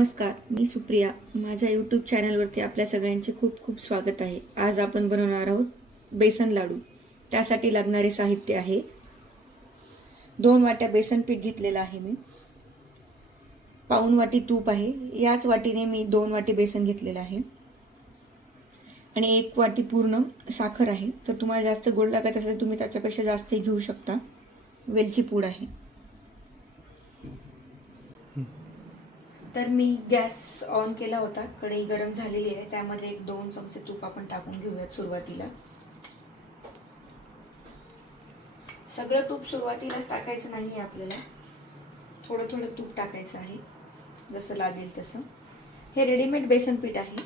नमस्कार, मी सुप्रिया. माझ्या यूट्यूब चॅनलवरती आपल्या सगळ्यांचे खूप खूप स्वागत आहे. आज आपण बनवणार आहोत बेसन लाडू. त्यासाठी लागणारे साहित्य आहे 2 वाट्या बेसन पीठ घेतलेलं आहे मी. पाऊण वाटी तूप आहे. याच वाटीने मी 2 वाटी बेसन घेतलेलं आहे. आणि 1 वाटी पूर्ण साखर आहे. तर तुम्हाला जास्त गोड लागत असेल तुम्ही त्याच्यापेक्षा जास्तही घेऊ शकता. वेलची पूड आहे. तर मी गॅस ऑन केला होता. कढई गरम झालेली आहे. त्यामध्ये 1-2 चमचे तूप आपण टाकून घेऊयात सुरुवातीला. सगळं तूप सुरुवातीलाच टाकायचं नाही आहे आपल्याला. थोडं थोडं तूप टाकायचं आहे, जसं लागेल तसं. हे रेडीमेड बेसन पीठ आहे.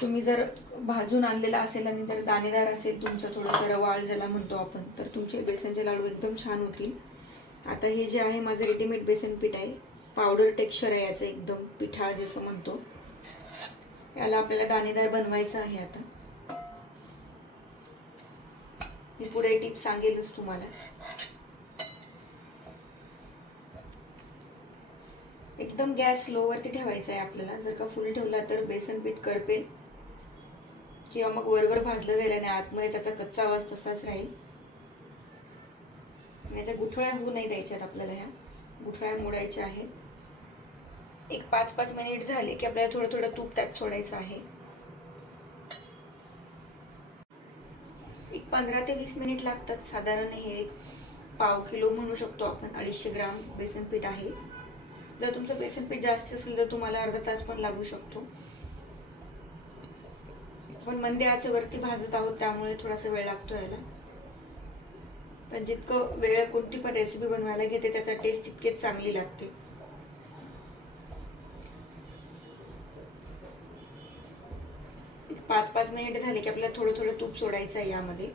तुम्ही जर भाजून आणलेला असेल आणि जर दाणेदार असेल तुमचं, थोडंसं रवाळ ज्याला म्हणतो आपण, तर तुमचे बेसनचे लाडू एकदम छान होतील. आता हे जे आहे माझं रेडीमेड बेसन पीठ आहे. पावडर टेक्स्चर आहे याचं, एकदम पिठाळ जसं म्हणतो. याला आपल्याला दाणेदार बनवायचं आहे. आता मी पुढे टिप सांगेलच तुम्हाला. एकदम गॅस लो वरती ठेवायचा आहे आपल्याला. जर का फुल ठेवला तर बेसन पीठ करपेल किंवा मग वरवर भाजलं जाईल आणि आतमध्ये त्याचा कच्चा आवाज तसाच राहील. याच्या गुठळ्या होऊ नाही द्यायच्यात आपल्याला. ह्या गुठळ्या मोडायच्या आहेत. एक 5-5 मिनिट झाले की आपल्याला थोडं थोडं तूप त्यात सोडायचं आहे. एक 15 ते 20 मिनिट लागतात साधारण. हे एक पाव किलो म्हणू शकतो आपण. 250 ग्राम बेसन पीठ आहे. जर तुमचं बेसन पीठ जास्त असेल तर तुम्हाला अर्धा तास पण लागू शकतो. पण मंद आचेवरती भाजत आहोत त्यामुळे थोडासा वेळ लागतो याला. पण जितकं वेळ कोणती पण रेसिपी बनवायला घेते त्याचा टेस्ट तितकेच चांगली लागते. एक 5-5 मिनिट झाले की आपल्याला थोडं थोडं तूप सोडायचं आहे यामध्ये.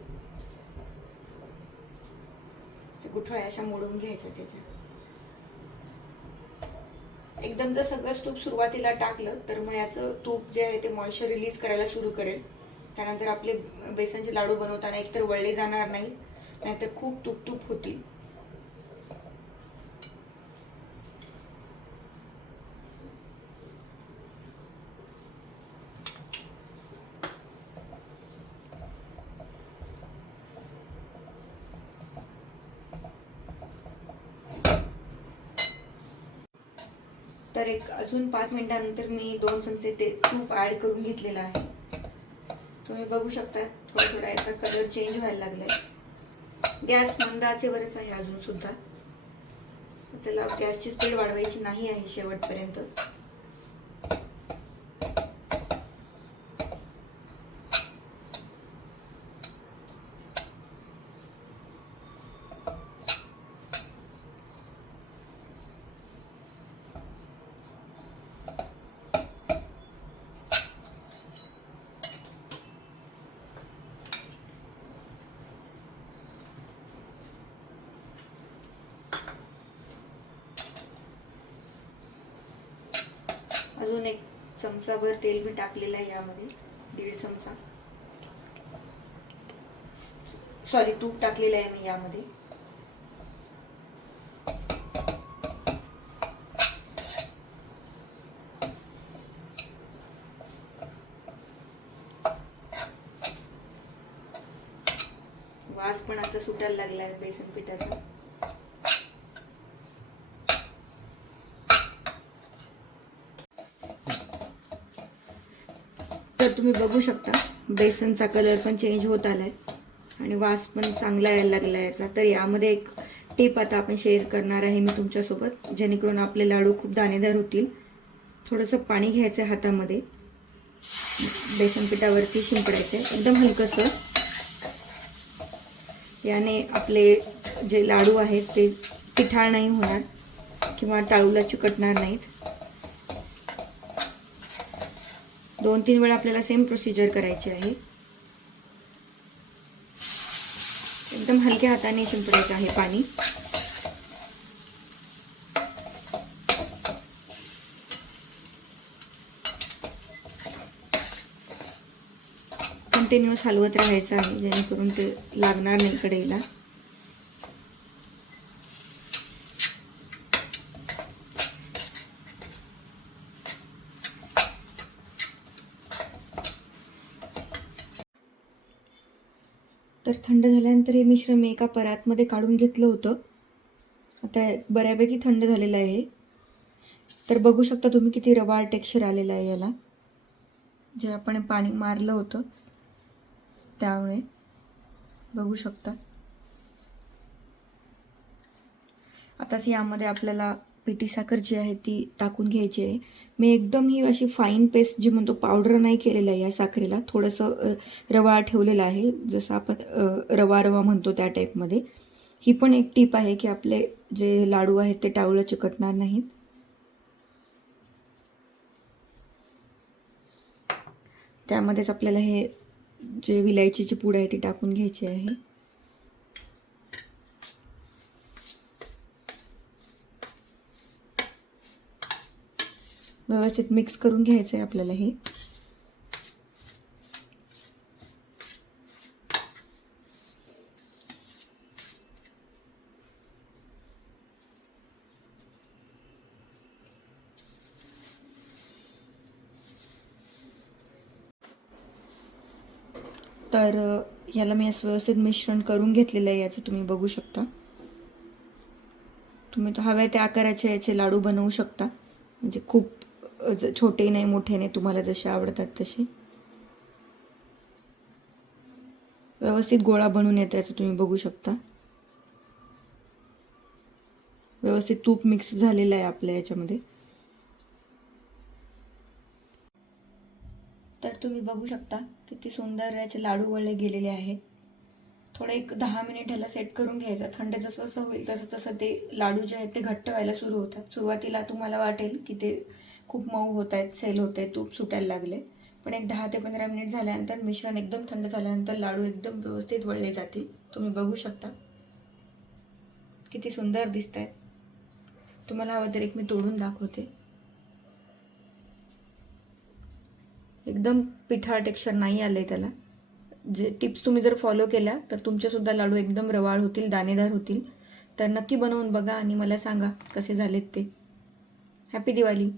गुठळ्या अशा मोडून घ्यायच्या त्याच्या. एकदम जर सगळंच तूप सुरुवातीला टाकलं तर मग याचं तूप जे आहे ते मॉइश्चर रिलीज करायला सुरू करेल. त्यानंतर आपले बेसनचे लाडू बनवताना एकतर वळले जाणार नाही, नाहीतर खूप तूप तूप होतील. तर एक अजून 5 मिनिटांनंतर मी 2 चमचे ते तूप ऍड करून घेतलेलं आहे. तुम्ही बघू शकता थोडा थोडा याचा कलर चेंज व्हायला लागलाय. गॅस मंद आचेवरच आहे अजून सुद्धा. आपल्याला गॅसची स्पीड वाढवायची नाही आहे शेवटपर्यंत. अजून 1 चमचाभर तेल मी टाकलेलं आहे यामध्ये. 1.5 चमचा तूप टाकलेलं आहे मी यामध्ये. वास पण आता सुटायला लागला आहे बेसन पिठाचा. तर तुम्ही बघू शकता बेसनचा कलर पण चेंज होत आलाय आणि वास पण चांगला यायला लागला याचा. तर यामध्ये एक टिप आता आपण शेअर करणार आहे मी तुमच्यासोबत, जेणेकरून आपले लाडू खूप दाणेदार होतील. थोडंसं पाणी घ्यायचं आहे हातामध्ये, बेसन पिठावरती शिंपडायचं आहे एकदम हलकंसं. याने आपले जे लाडू आहेत ते पिठाळ नाही होणार किंवा टाळूला चिकटणार नाहीत. 2-3 वेळा आपल्याला सेम प्रोसिजर करायची आहे. एकदम हलक्या हाताने शिंपडायचं आहे पाणी. कंटिन्यूअस हलवत राहायचं आहे जेणेकरून ते लागणार नाही कढईला. तर थंड झाल्यानंतर हे मिश्रण मी एका परातमध्ये काढून घेतलं होतं. आता बऱ्यापैकी थंड झालेलं आहे. तर बघू शकता तुम्ही किती रवाळ टेक्स्चर आलेलं आहे याला, जे आपण पाणी मारलं होतं त्यामुळे बघू शकता. आताच यामध्ये आपल्याला पिठी साखर जी आहे ती टाकून घ्यायची आहे. मी एकदम ही अशी फाईन पेस्ट जी म्हणतो पावडर नाही केलेलं आहे या साखरेला, थोडंसं रवाळ ठेवलेलं आहे, जसं आपण रवा रवा म्हणतो त्या टाईपमध्ये. ही पण एक टीप आहे की आपले जे लाडू आहेत ते टावळं चिकटणार नाहीत. त्यामध्येच आपल्याला हे जे विलायचीची पूड आहे ती टाकून घ्यायची आहे. व्यवस्थित मिक्स करून घ्यायचं आहे आपल्याला हे. तर याला मी असं व्यवस्थित मिश्रण करून घेतलेलं आहे. याचं तुम्ही बघू शकता. तुम्ही हव्या त्या आकाराचे याचे लाडू बनवू शकता, म्हणजे खूप छोटे नाही मोठे नाही, तुम्हाला जसे आवडतात तसे. व्यवस्थित गोळा बनवून येतो याचं तुम्ही बघू शकता. व्यवस्थित तूप मिक्स झालेलं आहे आपल्या याच्यामध्ये. तर तुम्ही बघू शकता किती सुंदर याचे लाडू वळले गेलेले आहेत. थोडं एक 10 मिनिट ह्याला सेट करून घ्यायचं. थंड जसं जसं होईल तसं तसं ते लाडू जे आहेत ते घट्ट व्हायला सुरू होतात. सुरुवातीला तुम्हाला वाटेल की ते खूप मऊ होत आहेत, सेल होत आहे, तूप सुटायला लागले. पण एक 10 ते 15 मिनिट झाल्यानंतर मिश्रण एकदम थंड झाल्यानंतर लाडू एकदम व्यवस्थित वळले जातील. तुम्ही बघू शकता किती सुंदर दिसत आहेत. तुम्हाला हवं तर एक मी तोडून दाखवते. एकदम पिठाळ टेक्स्चर नाही आलं आहे त्याला. जे टिप्स तुम्ही जर फॉलो केल्या तर तुमचेसुद्धा लाडू एकदम रवाळ होतील, दाणेदार होतील. तर नक्की बनवून बघा आणि मला सांगा कसे झालेत ते. हॅपी दिवाळी.